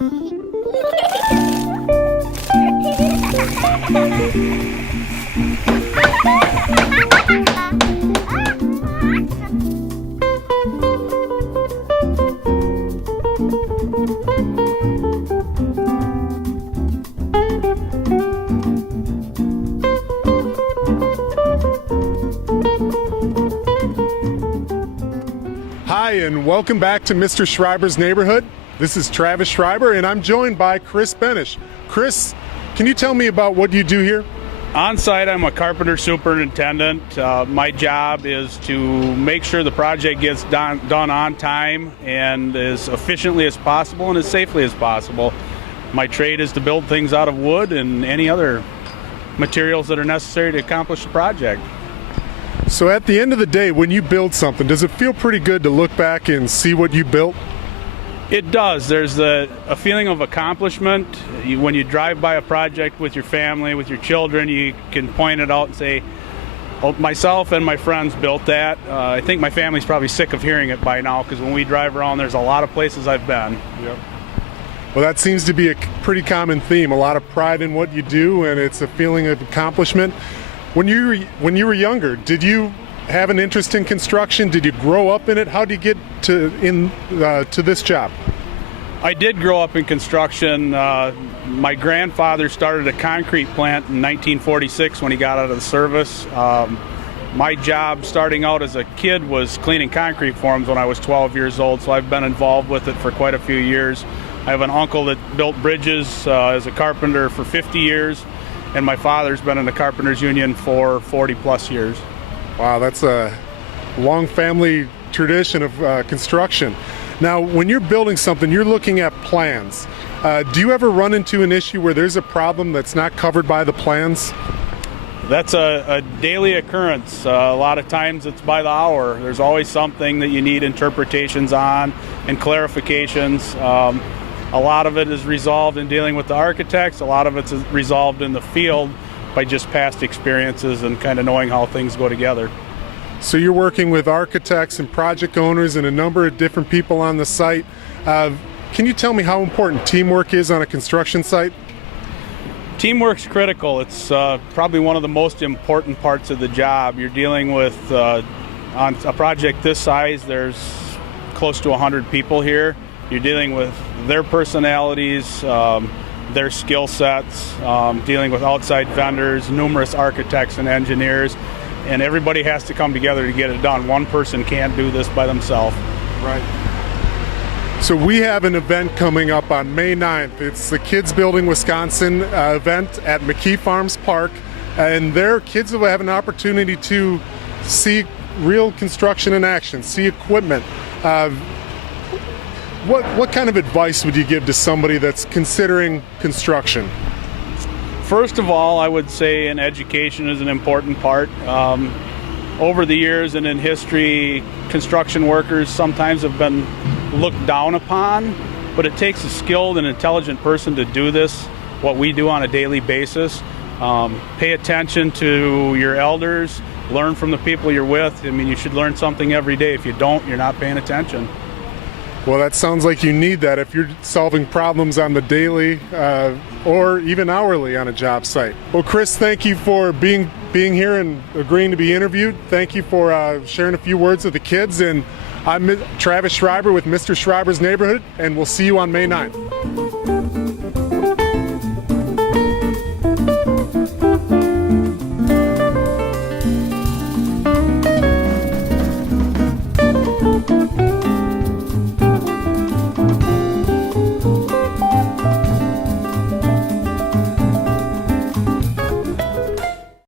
Hi, and welcome back to Mr. Schreiber's Neighborhood. This is Travis Schreiber, and I'm joined by Chris Benish. Chris, can you tell me about what you do here? On site, I'm a carpenter superintendent. My job is to make sure the project gets done on time and as efficiently as possible and as safely as possible. My trade is to build things out of wood and any other materials that are necessary to accomplish the project. So at the end of the day, when you build something, does it feel pretty good to look back and see what you built? It does. There's a feeling of accomplishment. When you drive by a project with your family, with your children, you can point it out and say, oh, myself and my friends built that. I think my family's probably sick of hearing it by now, because when we drive around, there's a lot of places I've been. Yep. Well, that seems to be a pretty common theme, a lot of pride in what you do, and it's a feeling of accomplishment. When you were younger, did you have an interest in construction? Did you grow up in it? How did you get to this job? I did grow up in construction. My grandfather started a concrete plant in 1946 when he got out of the service. My job starting out as a kid was cleaning concrete forms when I was 12 years old, so I've been involved with it for quite a few years. I have an uncle that built bridges as a carpenter for 50 years, and my father's been in the Carpenters Union for 40 plus years. Wow, that's a long family tradition of construction. Now, when you're building something, you're looking at plans. Do you ever run into an issue where there's a problem that's not covered by the plans? That's a daily occurrence. A lot of times it's by the hour. There's always something that you need interpretations on and clarifications. A lot of it is resolved in dealing with the architects. A lot of it's resolved in the field by just past experiences and kind of knowing how things go together. So you're working with architects and project owners and a number of different people on the site. Can you tell me how important teamwork is on a construction site? Teamwork's critical. It's probably one of the most important parts of the job. You're dealing with, on a project this size, there's close to 100 people here. You're dealing with their personalities, their skill sets, dealing with outside vendors, numerous architects and engineers, and everybody has to come together to get it done. One person can't do this by themselves. Right. So we have an event coming up on May 9th. It's the Kids Building Wisconsin event at McKee Farms Park, and their kids will have an opportunity to see real construction in action, see equipment. What kind of advice would you give to somebody that's considering construction? First of all, I would say an education is an important part. Over the years and in history, construction workers sometimes have been looked down upon, but it takes a skilled and intelligent person to do this, what we do on a daily basis. Pay attention to your elders, learn from the people you're with. I mean, you should learn something every day. If you don't, you're not paying attention. Well, that sounds like you need that if you're solving problems on the daily or even hourly on a job site. Well, Chris, thank you for being here and agreeing to be interviewed. Thank you for sharing a few words with the kids. And I'm Travis Schreiber with Mr. Schreiber's Neighborhood, and we'll see you on May 9th.